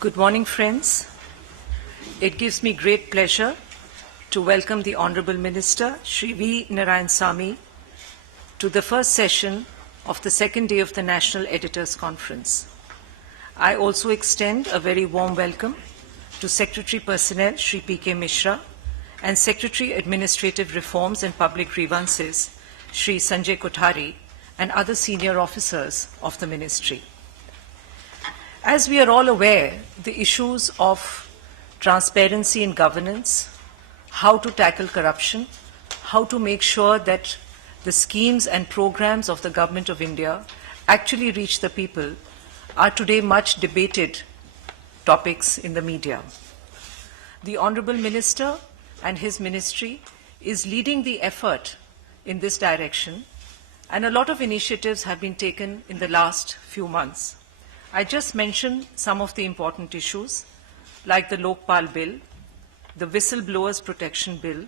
Good morning, friends. It gives me great pleasure to welcome the Honourable Minister, Shri V Narayanasamy, to the first session of the second day of the National Editors' Conference. I also extend a very warm welcome to Secretary Personnel, Shri P.K. Mishra, and Secretary Administrative Reforms and Public Grievances, Shri Sanjay Kothari, and other senior officers of the Ministry. As we are all aware, the issues of transparency in governance, how to tackle corruption, how to make sure that the schemes and programs of the Government of India actually reach the people are today much debated topics in the media. The Honourable Minister and his ministry is leading the effort in this direction, and a lot of initiatives have been taken in the last few months. I just mentioned some of the important issues, like the Lokpal Bill, the Whistleblowers Protection Bill,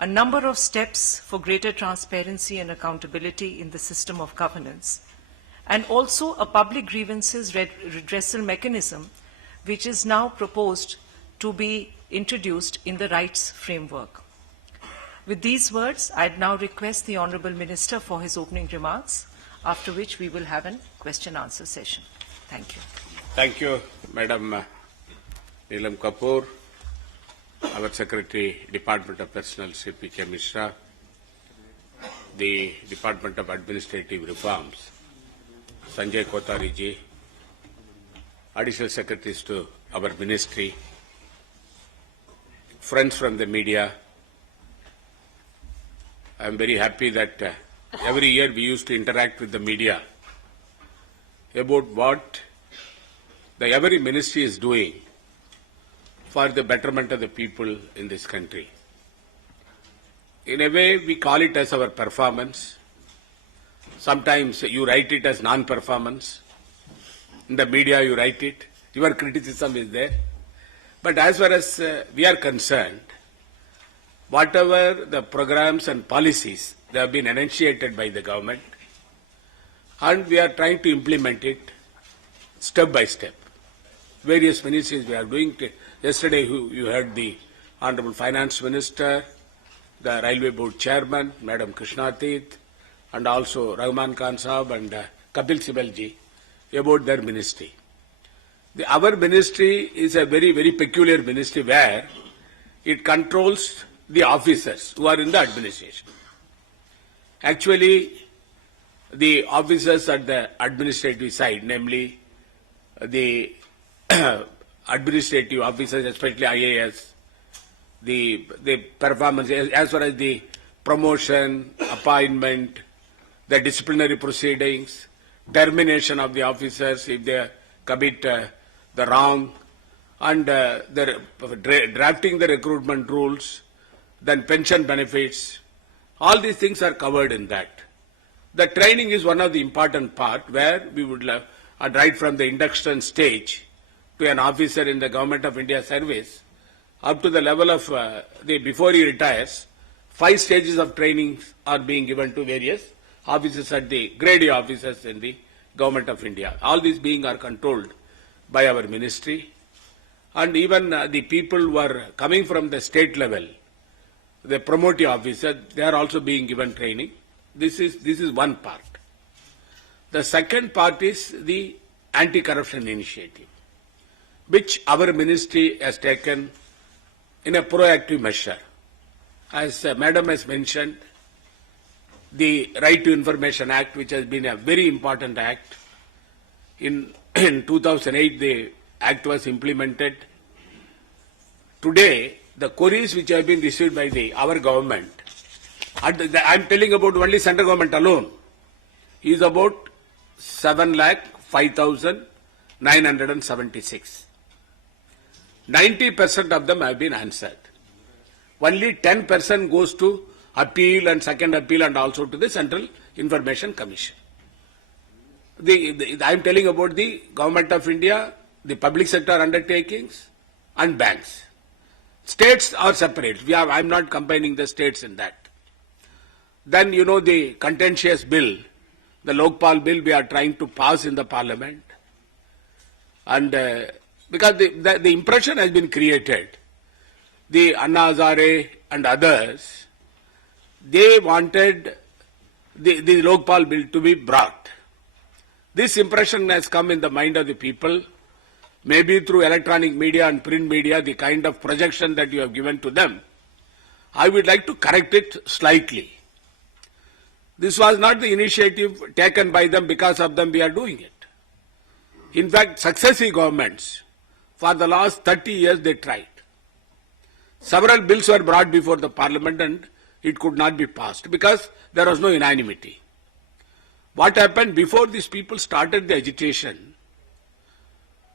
a number of steps for greater transparency and accountability in the system of governance, and also a public grievances redressal mechanism, which is now proposed to be introduced in the rights framework. With these words, I'd now request the Honourable Minister for his opening remarks, after which we will have a question-answer session. Thank you. Thank you, Madam Neelam Kapoor, our Secretary, Department of Personnel, Sri P.K. Mishra, the Department of Administrative Reforms, Sanjay Kothari ji, Additional Secretaries to our Ministry, friends from the media. I am very happy that every year we used to interact with the media about what every ministry is doing for the betterment of the people in this country. In a way, we call it as our performance. Sometimes you write it as non-performance. In the media, you write it. Your criticism is there. But as far as we are concerned, whatever the programs and policies that have been enunciated by the government, and we are trying to implement it step by step. Various ministries we are doing. Yesterday you heard the Honorable Finance Minister, the Railway Board Chairman, Madam Krishnatith, and also Rahman Khan Sahab and Kapil Sibal ji about their ministry. Our ministry is a very, very peculiar ministry where it controls the officers who are in the administration. Actually, the officers at the administrative side, namely the administrative officers, especially IAS, the performance, as far as the promotion, appointment, the disciplinary proceedings, termination of the officers if they commit the wrong, and drafting the recruitment rules, then pension benefits, all these things are covered in that. The training is one of the important part where we would love, right from the induction stage to an officer in the Government of India service, up to the level of before he retires, 5 stages of training are being given to various officers at the grade A officers in the Government of India. All these being are controlled by our ministry, and even the people who are coming from the state level, the promoting officer, they are also being given training. This is one part. The second part is the anti-corruption initiative, which our ministry has taken in a proactive measure. As Madam has mentioned, the Right to Information Act, which has been a very important act. In 2008, the act was implemented. Today, the queries which have been received by our government, I am telling about only central government alone, is about 7,05,976. 90% of them have been answered. Only 10% goes to appeal and second appeal and also to the Central Information Commission. I am telling about the Government of India, the public sector undertakings and banks. States are separate. I am not combining the states in that. Then, the contentious bill, the Lokpal bill we are trying to pass in the Parliament. And because the impression has been created. The Anna Hazare and others, they wanted the Lokpal bill to be brought. This impression has come in the mind of the people, maybe through electronic media and print media, the kind of projection that you have given to them. I would like to correct it slightly. This was not the initiative taken by them. Because of them we are doing it. In fact, successive governments, for the last 30 years they tried. Several bills were brought before the parliament and it could not be passed because there was no unanimity. What happened before these people started the agitation,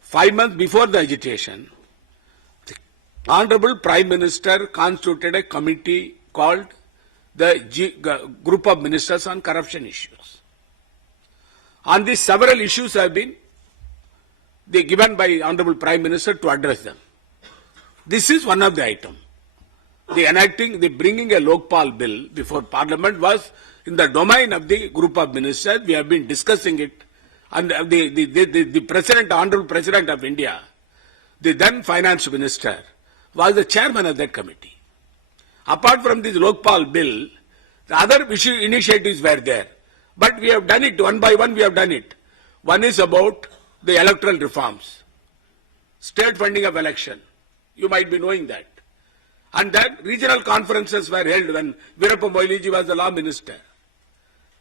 5 months before the agitation, the Honorable Prime Minister constituted a committee called the Group of Ministers on Corruption Issues. On these several issues have been given by Honorable Prime Minister to address them. This is one of the items. The bringing a Lokpal bill before Parliament was in the domain of the Group of Ministers. We have been discussing it, and the President, Honorable President of India, the then Finance Minister, was the chairman of that committee. Apart from this Lokpal bill, the other initiatives were there, but we have done it one by one. We have done it. One is about the electoral reforms, state funding of election. You might be knowing that. And then regional conferences were held when Veerappa Moiliji was the law minister.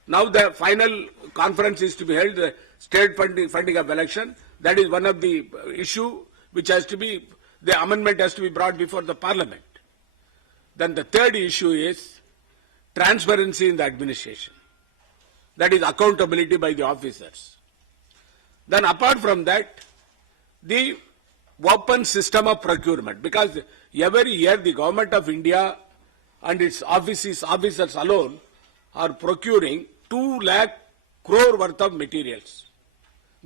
Now the final conference is to be held, the state funding of election. That is one of the issue which has to be, the amendment has to be brought before the parliament. Then the third issue is transparency in the administration. That is accountability by the officers. Then apart from that, the open system of procurement, because every year the government of India and its officers alone are procuring 2 lakh crore worth of materials,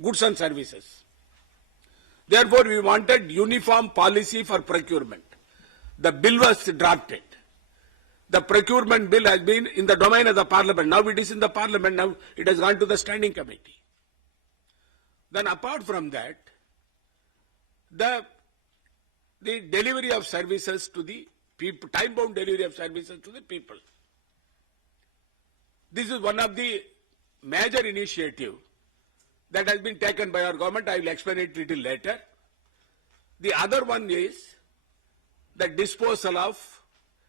goods and services. Therefore, we wanted uniform policy for procurement. The bill was drafted. The procurement bill has been in the domain of the parliament. Now it is in the parliament. Now it has gone to the standing committee. Then apart from that, the delivery of services to the people, time-bound delivery of services to the people. This is one of the major initiatives that has been taken by our government. I will explain it a little later. The other one is the disposal of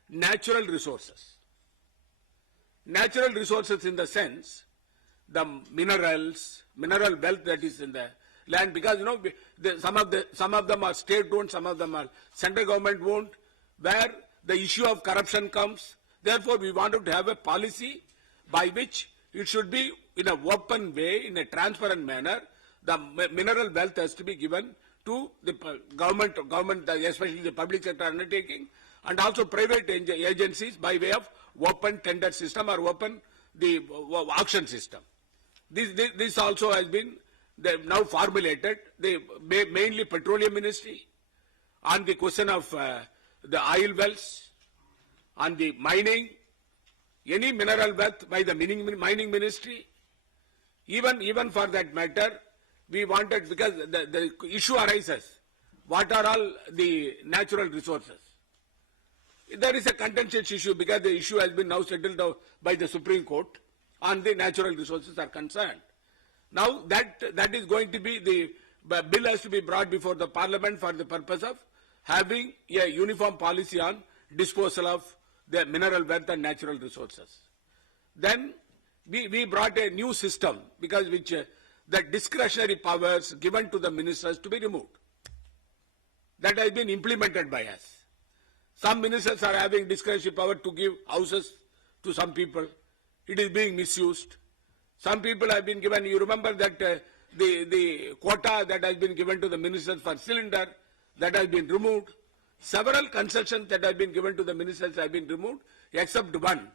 natural resources. Natural resources in the sense, the mineral wealth that is in the land, because some of them are state-owned, some of them are central government-owned, where the issue of corruption comes. Therefore, we wanted to have a policy by which it should be in a open way, in a transparent manner. The mineral wealth has to be given to the government, especially the public sector undertaking, and also private agencies by way of open tender system or open the auction system. This also has been now formulated, mainly Petroleum Ministry, on the question of the oil wells, on the mining, any mineral wealth by the mining ministry. Even for that matter, we wanted, because the issue arises, what are all the natural resources? There is a contentious issue because the issue has been now settled by the Supreme Court on the natural resources are concerned. Now that is going to be, the bill has to be brought before the parliament for the purpose of having a uniform policy on disposal of the mineral wealth and natural resources. Then we brought a new system because the discretionary powers given to the ministers to be removed. That has been implemented by us. Some ministers are having discretionary power to give houses to some people. It is being misused. Some people have been given, you remember that the quota that has been given to the ministers for cylinder, that has been removed. Several concessions that have been given to the ministers have been removed, except one,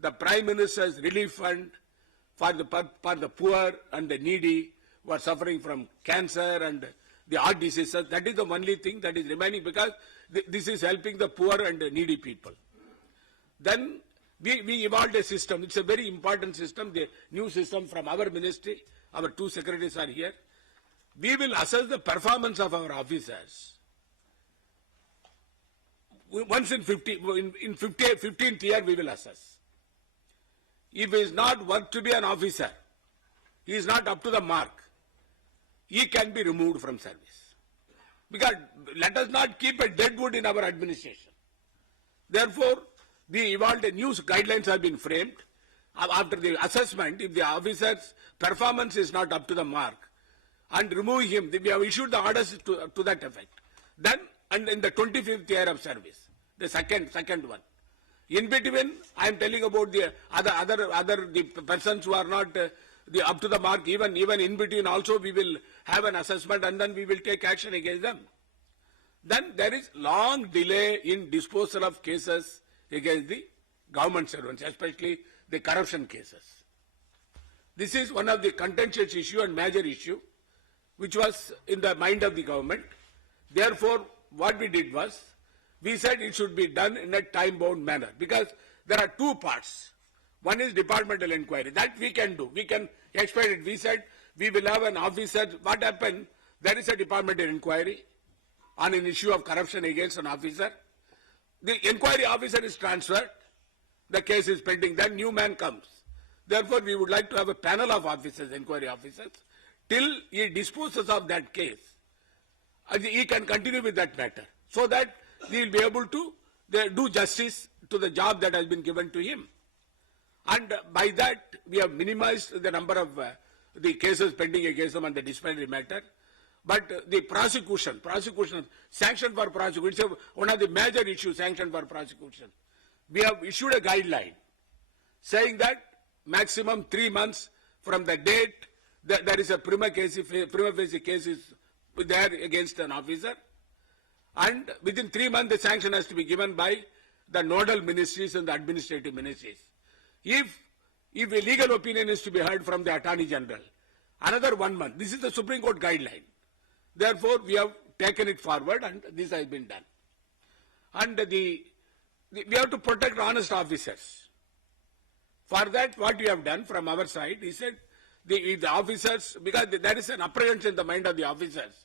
the Prime Minister's Relief Fund for the poor and the needy who are suffering from cancer and the heart diseases. That is the only thing that is remaining, because this is helping the poor and the needy people. Then we evolved a system. It's a very important system, the new system from our ministry. Our 2 secretaries are here. we will assess the performance of our officers once in 15th year we will assess. If he is not worth to be an officer, he is not up to the mark, he can be removed from service. Because let us not keep a dead wood in our administration. Therefore, the evolved new guidelines have been framed. After the assessment, if the officer's performance is not up to the mark, and remove him, we have issued the orders to that effect. Then, and in the 25th year of service, the second one. In between, I am telling about the other the persons who are not up to the mark. Even in between, also we will have an assessment, and then we will take action against them. Then there is long delay in disposal of cases against the government servants, especially the corruption cases. This is one of the contentious issue and major issue which was in the mind of the government. Therefore, what we did was, we said it should be done in a time-bound manner, because there are two parts. One is departmental inquiry. That we can do. We can expect it. We said we will have an officer. What happened? There is a departmental inquiry on an issue of corruption against an officer. The inquiry officer is transferred. The case is pending. Then new man comes. Therefore, we would like to have a panel of officers, inquiry officers, till he disposes of that case. He can continue with that matter, so that he will be able to do justice to the job that has been given to him. And by that, we have minimized the number of the cases pending against them on the disciplinary matter. But the prosecution, sanction for prosecution, one of the major issues, sanction for prosecution. We have issued a guideline saying that maximum 3 months from the date that there is a prima facie case is there against an officer, and within 3 months the sanction has to be given by the nodal ministries and the administrative ministries. If a legal opinion is to be heard from the Attorney General, another 1 month. This is the Supreme Court guideline. Therefore, we have taken it forward, and this has been done. And we have to protect honest officers. For that, what we have done from our side, he said, the officers, because there is an apprehension in the mind of the officers,